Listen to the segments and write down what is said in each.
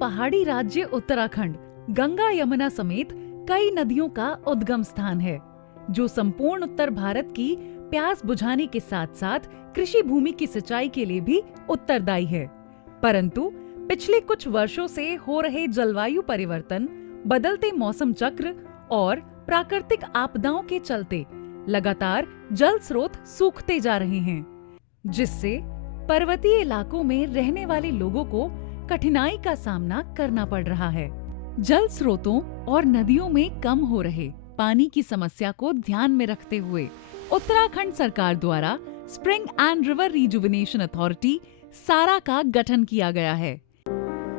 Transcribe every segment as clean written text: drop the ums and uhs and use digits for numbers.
पहाड़ी राज्य उत्तराखंड गंगा यमुना समेत कई नदियों का उद्गम स्थान है, जो संपूर्ण उत्तर भारत की प्यास बुझाने के साथ साथ कृषि भूमि की सिंचाई के लिए भी उत्तरदायी है। परंतु पिछले कुछ वर्षों से हो रहे जलवायु परिवर्तन, बदलते मौसम चक्र और प्राकृतिक आपदाओं के चलते लगातार जल स्रोत सूखते जा रहे हैं, जिससे पर्वतीय इलाकों में रहने वाले लोगों को कठिनाई का सामना करना पड़ रहा है। जल स्रोतों और नदियों में कम हो रहे पानी की समस्या को ध्यान में रखते हुए उत्तराखंड सरकार द्वारा spring and river rejuvenation authority सारा का गठन किया गया है।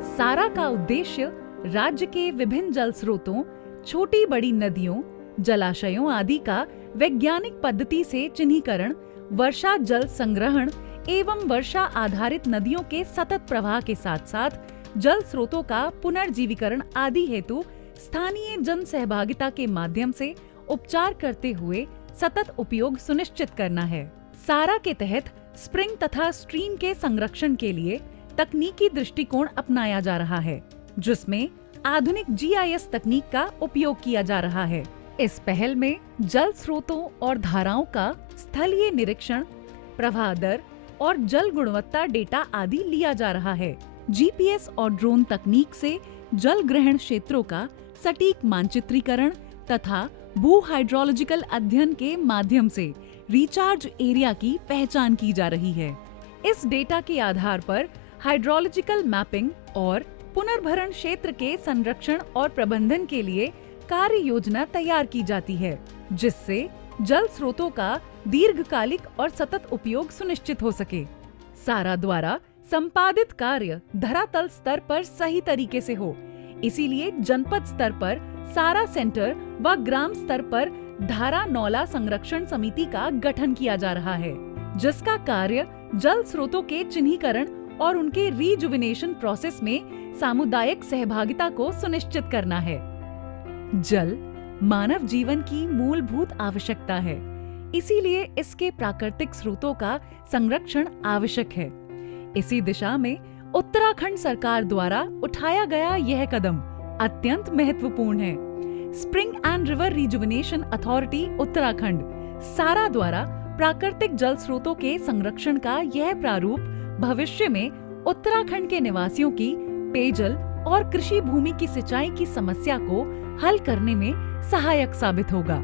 सारा का उद्देश्य राज्य के विभिन्न जल स्रोतों, छोटी बड़ी नदियों, जलाशयों आदि का वैज्ञानिक पद्धति से चिन्हीकरण, वर्षा जल संग्रहण एवं वर्षा आधारित नदियों के सतत प्रवाह के साथ साथ जल स्रोतों का पुनर्जीवीकरण आदि हेतु स्थानीय जन सहभागिता के माध्यम से उपचार करते हुए सतत उपयोग सुनिश्चित करना है। सारा के तहत स्प्रिंग तथा स्ट्रीम के संरक्षण के लिए तकनीकी दृष्टिकोण अपनाया जा रहा है, जिसमें आधुनिक GIS तकनीक का उपयोग किया जा रहा है। इस पहल में जल स्रोतों और धाराओं का स्थलीय निरीक्षण, प्रवाह दर और जल गुणवत्ता डेटा आदि लिया जा रहा है। GPS और ड्रोन तकनीक से जल ग्रहण क्षेत्रों का सटीक मानचित्रीकरण तथा भू हाइड्रोलॉजिकल अध्ययन के माध्यम से रिचार्ज एरिया की पहचान की जा रही है। इस डेटा के आधार पर हाइड्रोलॉजिकल मैपिंग और पुनर्भरण क्षेत्र के संरक्षण और प्रबंधन के लिए कार्य योजना तैयार की जाती है, जिससे जल स्रोतों का दीर्घकालिक और सतत उपयोग सुनिश्चित हो सके। सारा द्वारा संपादित कार्य धरातल स्तर पर सही तरीके से हो, इसीलिए जनपद स्तर पर सारा सेंटर व ग्राम स्तर पर धारा नौला संरक्षण समिति का गठन किया जा रहा है, जिसका कार्य जल स्रोतों के चिन्हीकरण और उनके रिजुविनेशन प्रोसेस में सामुदायिक सहभागिता को सुनिश्चित करना है। जल मानव जीवन की मूलभूत आवश्यकता है, इसीलिए इसके प्राकृतिक स्रोतों का संरक्षण आवश्यक है। इसी दिशा में उत्तराखंड सरकार द्वारा उठाया गया यह कदम अत्यंत महत्वपूर्ण है। Spring and river rejuvenation authority Uttarakhand सारा द्वारा प्राकृतिक जल स्रोतों के संरक्षण का यह प्रारूप भविष्य में उत्तराखंड के निवासियों की पेयजल और कृषि भूमि की सिंचाई की समस्या को हल करने में सहायक साबित होगा।